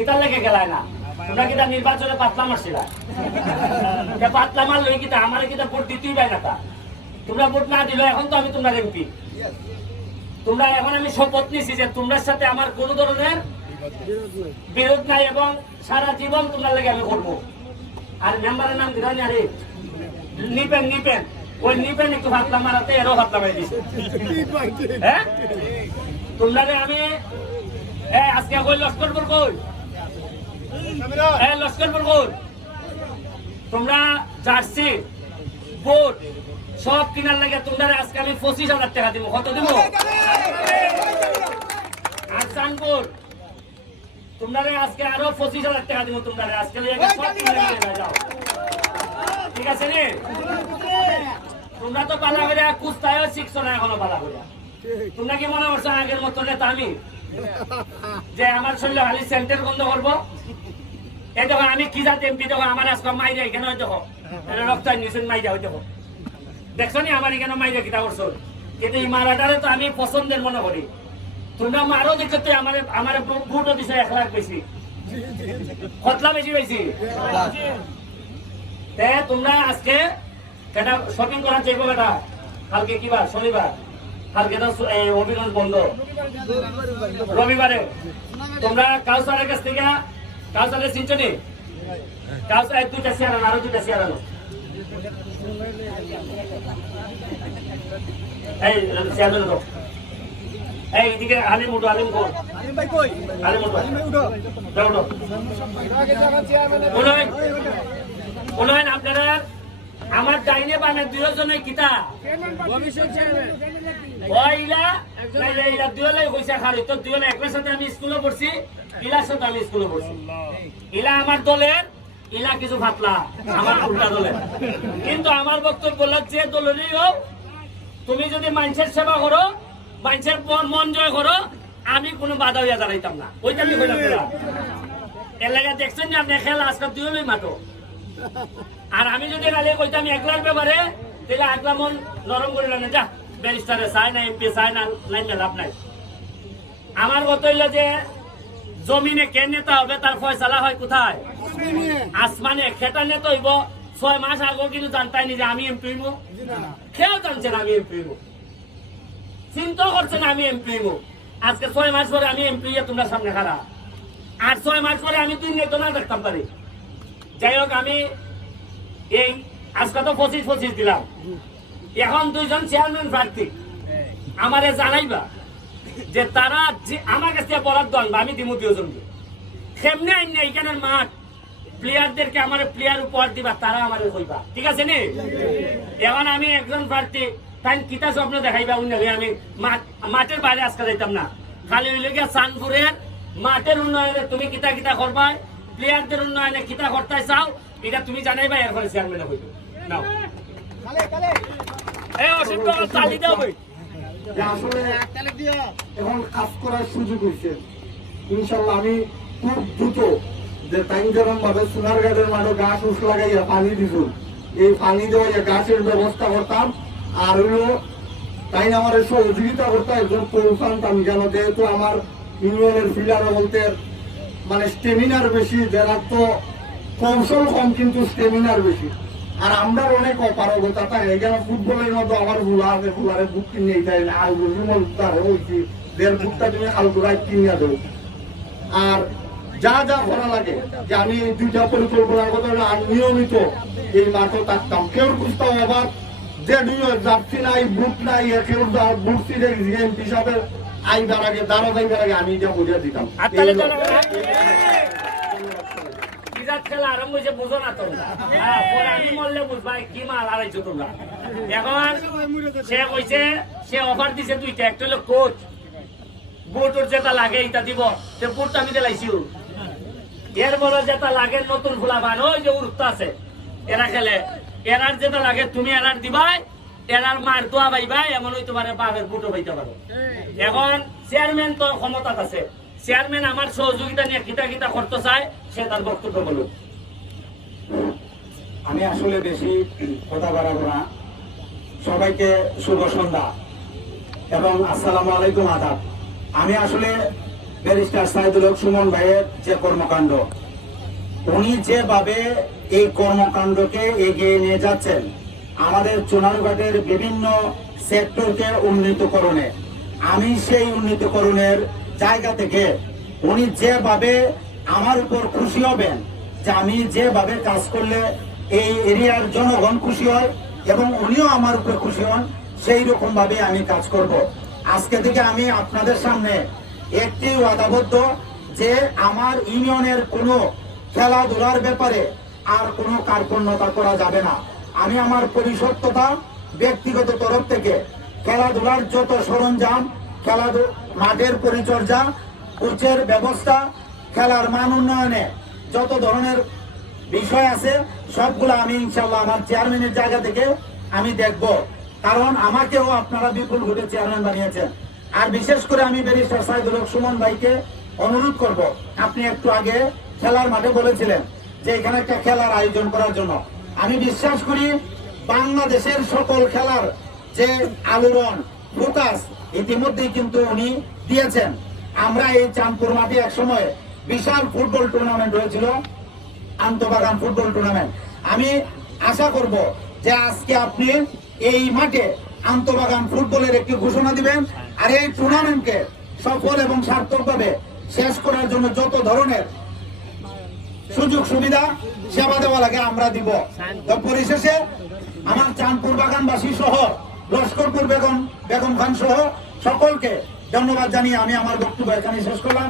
কিতার লেগে গেলায় না। তোমরা কিতা নির্বাচনে পাতলা মারছিলা। পাতলা মারলো কিতা আমার কিতা ভোট দিতেই পাই না তা। তোমরা ভোট না দিলে এখন তো আমি তোমরা এমপি। তোমরা এখন আমি শপথ নিছি যে তোমরার সাথে আমার কোনো ধরনের বিরোধ নাই এবং সারা জীবন তোমরা লেগে আমি করব। আর মেম্বারের নাম দিলাম আরে নিপেন নিপেন। ওই নিপেন একটু হাতলা মারাতে এরও হাতলা মারি দিছে। হ্যাঁ? তোমরা আমি আজকে কই লস্করপুর কই লস্করপুর কই তোমরা জার্সি, বোট, সব কিনার লাগে তোমরা আজকে আমি পঁচিশ হাজার টাকা দিব। কত দিব? আর তোমরা আজকে আরও পঁচিশ হাজার টাকা দিব তোমরা আজকে ঠিক আছে রে তোমরা তো পালা করে কুস্তায়ও শিখছো না এখনও পালা করে তোমরা কি মনে করছ আগের মতো আমি? যে আমার শরীরে খালি সেন্টার বন্ধ করব? এই দেখো, আমি কি জাত এমপি, দেখো, আমার আজকে মাইরে এখানে ওই দেখো। রক্ত নিয়েছেন মাইরে ওই দেখো। দেখছ নি, আমার এখানে মাইরে কিতা করছ? কিন্তু এই মারাটারে তো আমি পছন্দের মনে করি। তোমরা মারো দেখো তুই আমার আমার বুটও দিছে, এক লাখ বেশি। কতলা বেশি বেশি তে তোমরা আজকে এটা শপিং করার চাইব এটা কালকে কি বার? শনিবার। কালকে তো সু- বন্ধ। রবিবারে। তোমরা কাউসারের কাছ থেকে কাউসারের চিনছনি কাউসারের দুইটা চেয়ার আনো আরও দুইটা চেয়ার আনো। এই চেয়ার আনো দাও। এই এদিকে আলিম উঠো আলিম কোন আলিম উঠো। যাও উঠো। উন্নয়ন উন্নয়ন আপনারা আমার ডাইনে বামে দুজনে কিতা? আমি স্কুলে পড়ছি ইলার সাথে আমি স্কুলে পড়ছি। ইলা আমার দলের ইলা কিছু ফাতলা আমার উল্টা দলের। কিন্তু আমার বক্তব্য হলো যে দলেরই হোক তুমি যদি মানুষের সেবা করো মানুষের মন মন জয় করো আমি কোনো বাধা হইয়া দাঁড়াইতাম না। ওইটা আমি তোরা। দেখছেন যে আপনি খেলা আজকে দুজনেই মাতো। আর আমি যদি কালে কইতাম একলার ব্যাপারে তাহলে একলা মন নরম করে না যা ব্যারিস্টারে চাই না এমপি চাই না লাইন লাভ নাই। আমার কথা হইল যে জমিনে কে নেতা হবে তার ফয়সালা হয় কোথায়? আসমানে। খেটা নেতা হইব ছয় মাস আগেও কিন্তু জানতাই নি যে আমি এমপি হইব। খেয়েও জানছেন আমি এমপি হইব। চিন্তা করছেন আমি এমপি হইব। আজকে ছয় মাস পরে আমি এমপি তোমরা সামনে খারাপ আর ছয় মাস পরে আমি তুই নেতা না দেখতাম পারি। যাই হোক, আমি এই আজকে তো পঁচিশ পঁচিশ দিলাম। এখন দুইজন চেয়ারম্যান প্রার্থী। আমারে জানাইবা যে তারা যে আমার কাছে বরাদ্দ আনবা, আমি দিমু দুজনকে সেমনি আইন না এইখানের মাঠ। প্লেয়ারদেরকে আমার প্লেয়ার উপহার দিবা, তারা আমারে কইবা। ঠিক আছে নি? এখন আমি একজন প্রার্থী, তাই কিতা স্বপ্ন দেখাইবা উন্নয়নে আমি মাঠ- মাঠের বাইরে আজকে যাইতাম না। খালি হইলে গিয়া চানপুরের মাঠের উন্নয়নে তুমি কিতা কিতা করবা প্লেয়ারদের উন্নয়নে কিতা করতে চাও, এটা তুমি জানাই জানাইবা, এরপরে চেয়ারম্যান হইবে। নাও। এখন কাজ খুব যে টাইম গাছের গাছ এই ব্যবস্থা করতাম। আর হইল তাই আমার সহযোগিতা করতে একজন পৌঁছানতাম যেন যেহেতু আমার ইউনিয়নের ফিলার বলতে মানে স্টেমিনার বেশি যারা তো কৌশল কম, কিন্তু স্টেমিনার বেশি। আর আমরা অনেক অপারগতা থাকে যেন ফুটবলের মতো আমার ভুলা আছে ফুলারে বুক কিনে দেয় না আর রুমল তার হয়েছি দেড় ফুটটা তুমি আলগুড়ায় কিনে দেবো। আর যা যা করা লাগে, যে আমি এই দুইটা পরিকল্পনার কথা আর নিয়মিত এই মাঠে থাকতাম। কেউ বুঝতাম আবার যে দুই যাচ্ছি নাই, বুট নাই কেউ বুট সিটে হিসাবে আইবার আগে দাঁড়া যাইবার আগে আমি এটা বুঝিয়ে দিতাম। আর তাহলে তো বিরাট খেলা আরম্ভ হয়েছে বুঝো না তোমরা। হ্যাঁ, আমি মরলে বুঝবা কি মাল আড়াইছো তোমরা? এখন সে কইছে সে অফার দিছে দুইটা। একটা হলো কোচ বুটর যেটা লাগে এটা দিব। বুট আমি এর যেটা লাগে নতুন ফুলা বান ওই যে উড়তে আছে এরা খেলে। এরার যেটা লাগে তুমি এরার দিবাই। এরার মার দোয়া পাইবা এমন হইতে পারে বাঘের বুটো পাইতে পারো। এখন চেয়ারম্যান তো ক্ষমতা আছে। চেয়ারম্যান আমার সহযোগিতা নিয়ে কিতা কিতা করতে চায় সে তার বক্তব্য বলুন আমি আসলে বেশি কথা বাড়াবো না। সবাইকে শুভ সন্ধ্যা এবং আসসালামু আলাইকুম আদাব। আমি আসলে ব্যারিস্টার সাইদুল হক সুমন ভাইয়ের যে কর্মকাণ্ড উনি যেভাবে এই কর্মকাণ্ডকে এগিয়ে নিয়ে যাচ্ছেন আমাদের চুনারুঘাটের বিভিন্ন সেক্টরকে উন্নীতকরণে। আমি সেই উন্নীতকরণের জায়গা থেকে উনি যেভাবে আমার উপর খুশি হবেন যে আমি যেভাবে কাজ করলে এই এরিয়ার জনগণ খুশি হয় এবং উনিও আমার উপরে খুশি হন, সেই রকম ভাবে আমি কাজ করব। আজকে থেকে আমি আপনাদের সামনে একটি ওয়াদাবদ্ধ যে আমার ইউনিয়নের কোনো খেলাধুলার ব্যাপারে আর কোনো কার্পণ্যতা করা যাবে না। আমি আমার পরিসত্বতা ব্যক্তিগত তরফ থেকে খেলাধুলার যত সরঞ্জাম, খেলাধু মাঠের পরিচর্যা, কোচের ব্যবস্থা, খেলার মান উন্নয়নে যত ধরনের বিষয় আছে, সবগুলো আমি ইনশাল্লাহ আমার চেয়ারম্যানের জায়গা থেকে আমি দেখব। কারণ আমাকেও আপনারা বিপুল ভোটে চেয়ারম্যান বানিয়েছেন। আর বিশেষ করে আমি ব্যারিস্টার সাইদুল সুমন ভাইকে অনুরোধ করব, আপনি একটু আগে খেলার মাঠে বলেছিলেন যে এখানে একটা খেলার আয়োজন করার জন্য। আমি বিশ্বাস করি বাংলাদেশের সকল খেলার যে আলোড়ন ফোকাস ইতিমধ্যেই কিন্তু উনি দিয়েছেন। আমরা এই চাঁদপুর মাঠে এক সময় বিশাল ফুটবল টুর্নামেন্ট হয়েছিল, আন্তবাগান ফুটবল টুর্নামেন্ট আমি আশা করব যে আজকে আপনি এই মাঠে আন্তবাগান ফুটবলের একটি ঘোষণা দিবেন আর এই টুর্নামেন্টকে সফল এবং সার্থকভাবে শেষ করার জন্য যত ধরনের সুযোগ সুবিধা, সেবা দেওয়া লাগে, আমরা দিব। তো পরিশেষে আমার চাঁদপুর বাগানবাসী সহ, লস্করপুর বেগম বেগম খান সহ সকলকে ধন্যবাদ জানিয়ে আমি আমার বক্তব্য এখানে শেষ করলাম।